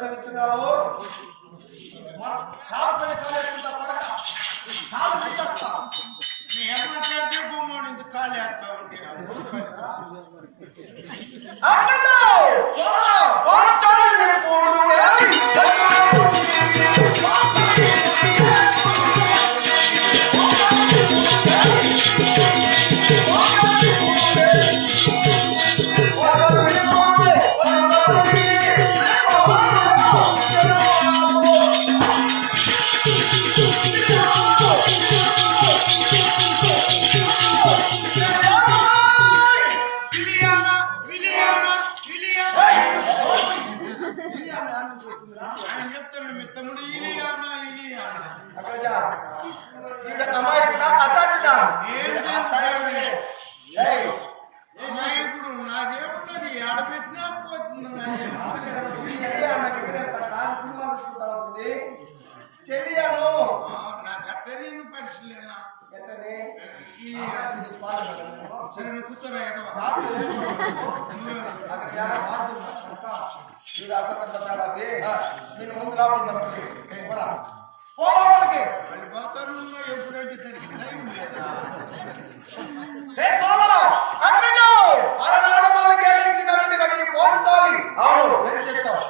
సెలవిస్తున్నావు? కాలపడి కాలేసుకుంటా పడక కాలు చెప్తా నీ ఏమాట్లాడితే గుమ్మ నుంచి కాలు వేస్తా ఉంటే నేను ముందు రాబడి పోవాలకి ఎప్పుడంటే దానికి టైం లేదా అవును ఏం చేస్తావు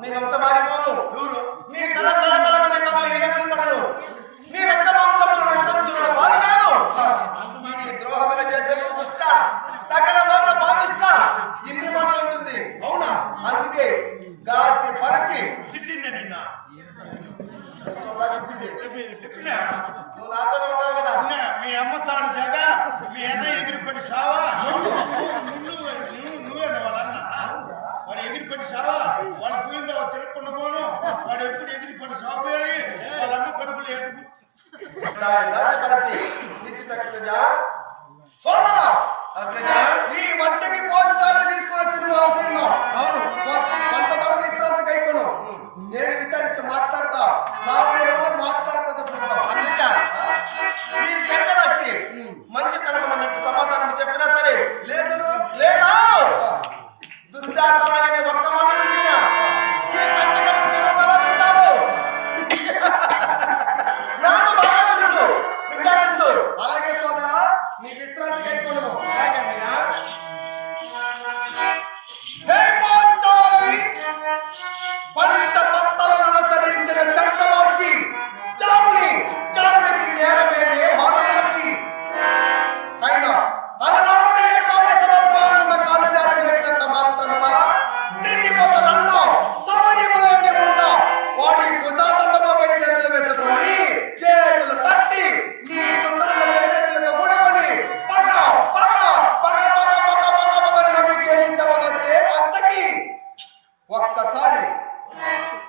నీ వంశ మారిపోను నీ తల బలబలమని మమ్మల్ని ఎగబడిపడను నీ రక్త మాంసములు రక్తం చూడడం వాడు కాదు ఈ ద్రోహములు చేసే దుష్ట సకల లోక భావిష్ట ఇన్ని మాటలు ఉంటుంది అవునా అందుకే గాచి పరచి తిట్టింది నిన్న నువ్వు నాతోనే ఉన్నావు కదా మీ అమ్మ తాడు జగ మీ అన్న ఎగిరిపడి సావా నువ్వేనా వాళ్ళ అన్న వాడు ఎగిరిపడి సావా వాళ్ళ పోయిందో తిరగకుండా పోను వాడు ఎప్పుడు ఎగిరిపడి సాగిపోయాయి వాళ్ళ అమ్మ కడుపులు ఎటు ఈ మధ్యకి పోంచాలని తీసుకుని వచ్చి నువ్వు అవసరం అవును పంట తడ విశ్రాంతి కైకోను నేను విచారించి మాట్లాడతా నాతో ఏమన్నా మాట్లాడుతుందో చూద్దాం ఈ గంటలు వచ్చి మంచితనం మీకు సమాధానం చెప్పినా సరే లేదు లేదా దుశ్శాసనాలని ఒక్క మాట విన్నా ఈ పంచకం ఆలోచించారు నాకు బాగా తెలుసు విచారించు అలాగే సోదరా నీ విశ్రాంతి కైకోను పంచపత్తలను అనుసరించిన చట్టలోచి జామునికి నేలమేనే భారత వచ్చి అయినా అలనాడు కాళ్ళ జారి వెనక్కినంత మాత్రమనా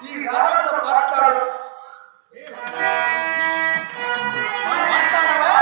ఈ రాజు మాట్లాడు మాట్లాడవా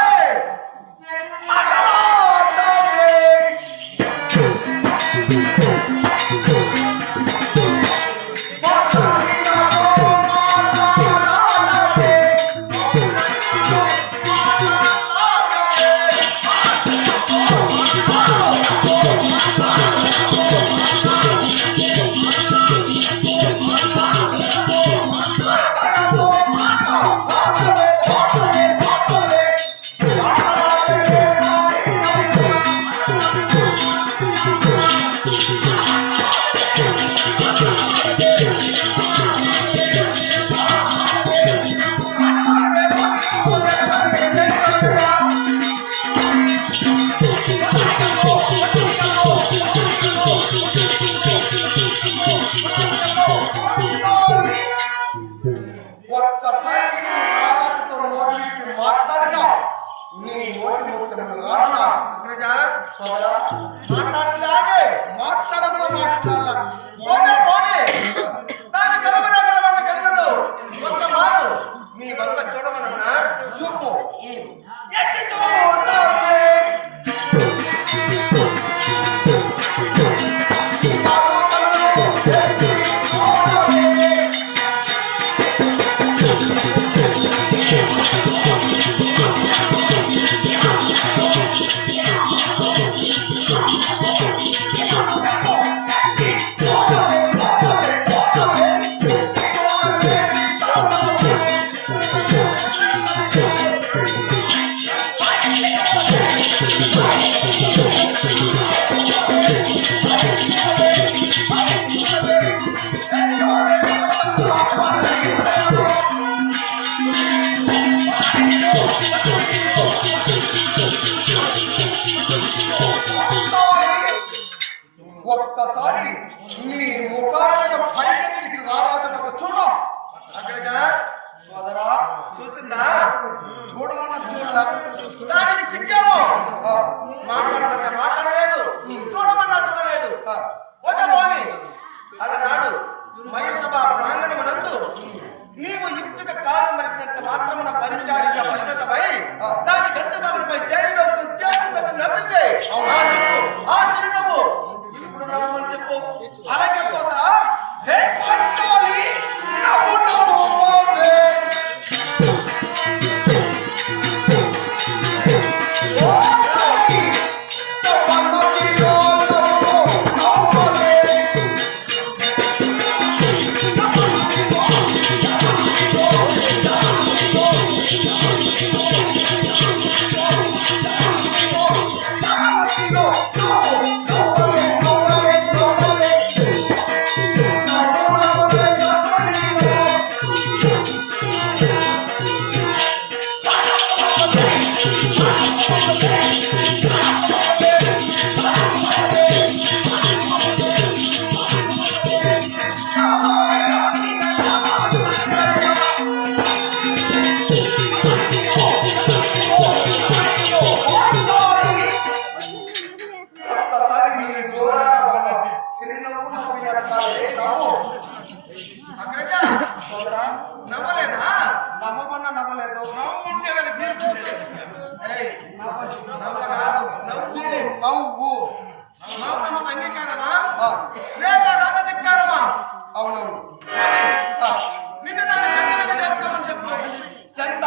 ఒక్కసారి రాజుతో నోటి మాట్లాడినా నీ నోటి ముట్టను రానా సోదరా మాట్లాడిందా అదే మాట్లాడమలో మాట్లాడాల దాన్ని కలవరాగలవన్న కలగదు ఒక్క మారు నీ వంక చూడమనన్నా చూపు ఎట్టి చూడాలి ఒక్కసారి నీ ముఖాల మీద పైకి రారాజు చూడ అక్కడిగా సోదరా చూసిందా చూడమన్న చూడలా దానికి సిగ్గాము మాట్లాడమంటే మాట్లాడలేదు చూడమన్నా చూడలేదు పోని అలనాడు మయసభ ప్రాంగణమునందు నీవు ఇంచుక కాలం మరినంత మాత్రమున పరిచారిక పరిమితమై దాని గంట మగనపై చేయి వేసుకుని చేతులు నవ్వింది ఆ నవ్వు ఆ చిరునవ్వు ఇప్పుడు నవ్వమని చెప్పు అలాగే సోదరా నవ్వు నవ్వు నవ్వలేదా నవ్వమన్నా నవ్వలేదు నవ్వుంటే కదా తీర్పు నవ్వు నవ్వు అంగీకారమా లేక రాజధికారమా అవునవును నిన్ను దాన్ని చెంత తెచ్చుకోమని చెప్పు చెంత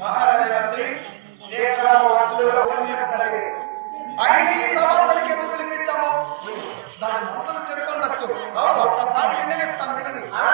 మహారాజా శ్రీ దేవరామ వాసుల పిలిపించాము దాని మనసులు చెప్తుండొచ్చు ఒక్కసారి విన్నవిస్తాను వినని ఆ